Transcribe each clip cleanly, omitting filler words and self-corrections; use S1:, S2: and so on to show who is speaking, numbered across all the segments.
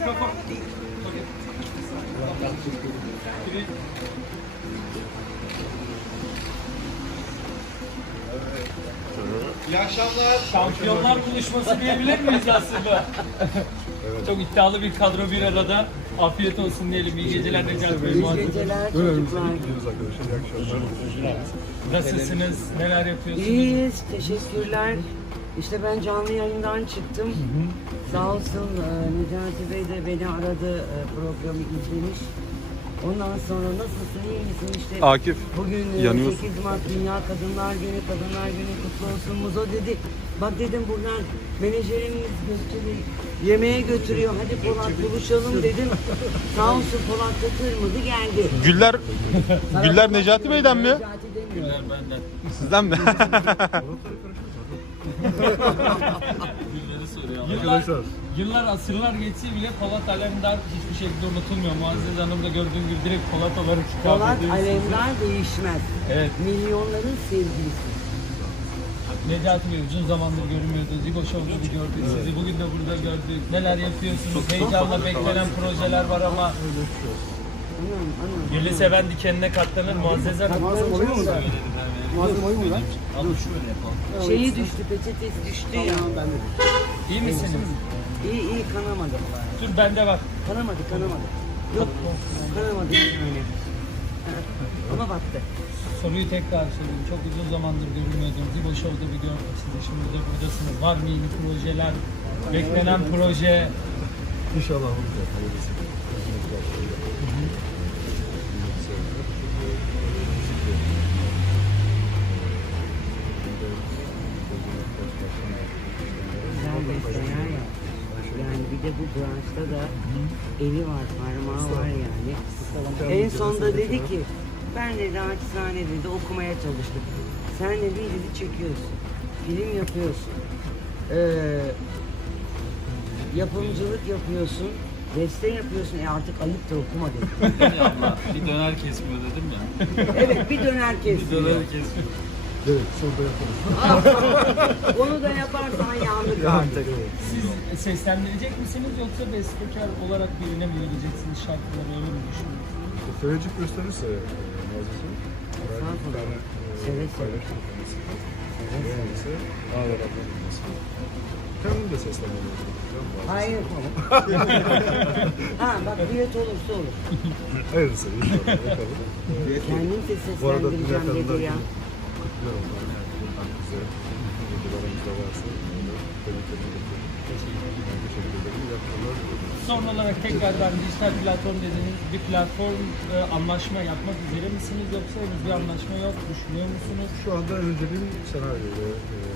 S1: Mikrofon.
S2: İyi akşamlar.
S1: Şampiyonlar buluşması diyebilir miyiz aslında? Çok iddialı bir kadro bir arada. Afiyet olsun diyelim. İyi geceler Necati Bey.
S3: İyi geceler çocuklar.
S1: Nasılsınız? Neler yapıyorsunuz?
S3: İyiyiz, teşekkürler. İşte ben canlı yayından çıktım. Sağ olsun Necati Bey de beni aradı, programı izlemiş. Ondan sonra nasılsın, iyi misin işte.
S4: Akif,
S3: bugün
S4: yanıyorsun.
S3: 8 Mart Dünya Kadınlar Günü, Kadınlar Günü kutlu olsun. Muzo dedi, bak dedim buradan menajerimiz götürüyor, yemeğe götürüyor. Hadi Polat buluşalım dedim. Sağ olsun Polat da tırmadı geldi.
S4: Güller Necati Bey'den mi?
S3: Necati demiyor.
S1: Güller benden.
S4: Sizden mi?
S1: Gülleri soruyor. Yıllar, asırlar geçse bile Polat Alemdar hiçbir şekilde unutulmuyor. Muazzez Hanım da gördüğün gibi direkt Polat olarak hitap
S3: Polat
S1: ediyor.
S3: Alemdar değişmez.
S1: Evet.
S3: Milyonların sevgilisi.
S1: Necati Bey uzun zamandır görünmüyordu. Zigo Show'da gördük sizi. Bugün de burada gördük. Neler yapıyorsunuz? Heyecanla beklenen projeler var ama gülü seven dikenine katlanır Muazzez Hanım.
S3: Malzeme oluyor mu da?
S2: Malzeme oyun mu lan?
S1: Alın şöyle yapalım.
S3: Şeyi düştü, peçetesi düştü ya.
S2: Ben de.
S1: İyi misiniz?
S3: İyi kanamadı.
S1: Dur bende var.
S3: Kanamadı. Yok, kanamadı yani. Ama battı.
S1: Soruyu tekrar sorayım. Çok uzun zamandır görünmüyordunuz. Zigo Show'da bir gördük sizi. Şimdi de buradasınız. Var mı yeni projeler? Beklenen proje?
S2: İnşallah olacak.
S3: Güzel besteler ya. Yani bir de bu branşta da eli var, parmağı var yani. En sonda dedi ki, ben dedi naçizane dedi okumaya çalıştım. Sen dedi dizi çekiyorsun, film yapıyorsun, yapımcılık yapıyorsun, beste yapıyorsun. Artık ayıp da okuma dedi.
S1: Bir döner kesmiyor dedim ya.
S3: Evet, bir döner kesiyor.
S1: kesmiyor.
S2: Evet, şurada yaparız.
S3: Onu da yaparsan yandık artık.
S1: Siz seslendirecek misiniz yoksa bestekar olarak birine mi vereceksiniz şarkıları öyle mi düşünüyorsunuz?
S2: Teveccüh gösterirse mağazası.
S3: Estağfurullah. Seve seve.
S2: Neyse, ağlar ablam. Kendim de seslenmem.
S3: Hayır. Ha bak düet olursa olur.
S2: Hayırlısı inşallah bakalım.
S3: Kendim de
S2: Bu arada
S3: seslendireceğim dedi ya.
S2: kutluyorum ben. Buradan bize videolarımızda varsa tebrik ederim. Teşekkür ederim. İyi akşamlar diliyorum.
S1: Son olarak tekrardan dijital platform dediğiniz bir platform anlaşma yapmak üzere misiniz yoksa henüz bir anlaşma yok düşünüyor musunuz?
S2: Şu anda önceliğim senaryo ve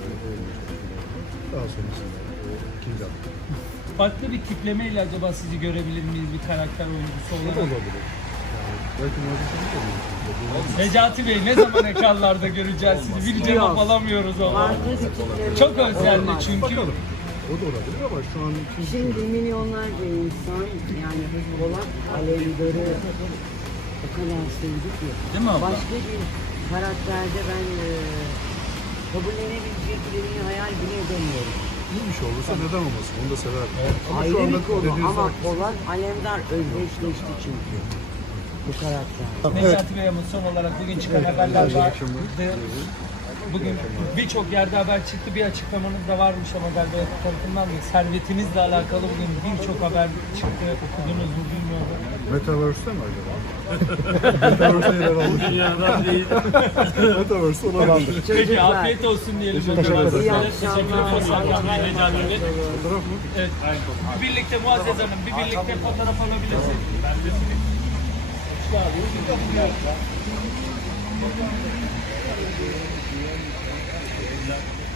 S2: daha sonrasında ikinci hafta.
S1: Farklı bir tiplemeyle acaba sizi görebilir miyiz bir karakter oyuncusu
S2: O da
S1: olarak?
S2: olabilir. Yani belki muhabbetini de olur.
S1: Necati Bey ne zaman ekranlarda göreceğiz sizi? Bir cevap
S3: Yok.
S1: alamıyoruz ama.
S3: Farklı bir tipleme
S1: Çok özeldi
S3: olmaz.
S1: çünkü.
S2: Bakalım. O da olabilir ama şu an
S3: Şimdi milyonlarca insan yani Polat Alemdar'ı o kadar sevdi ki.
S1: Değil mi abla?
S3: Başka bir karakterde ben kabullenebileceklerini hayal bile edemiyorum.
S2: iyi bir şey olursa neden olmasın? Onu da severim. Ama
S3: Ayrı
S2: şu anda
S3: bir konu
S2: dediğiniz
S3: ama
S2: haklısınız.
S3: Polat Alemdar özdeşleşti çünkü bu karakter.
S1: Necati Bey ama son olarak bugün çıkan haberler vardı. Bugün birçok yerde haber çıktı. Bir açıklamanız da varmış ama galiba tarafından değil. Servetinizle alakalı bugün birçok haber çıktı. Okudunuz mu bilmiyorum.
S2: Metaverse'te mi acaba? Metaverse'te yer almış.
S1: Dünyadan değil.
S2: Metaverse olabilir.
S1: Peki
S3: Çocuklar.
S1: afiyet olsun diyelim.
S2: Teşekkür ederim.
S3: İyi
S1: Teşekkür ederiz.
S3: akşamlar.
S1: Necati Bey.
S2: Fotoğraf mı?
S1: Evet. Birlikte Muazzez Hanım, bir birlikte fotoğraf alabilirsiniz. Hoş geldiniz.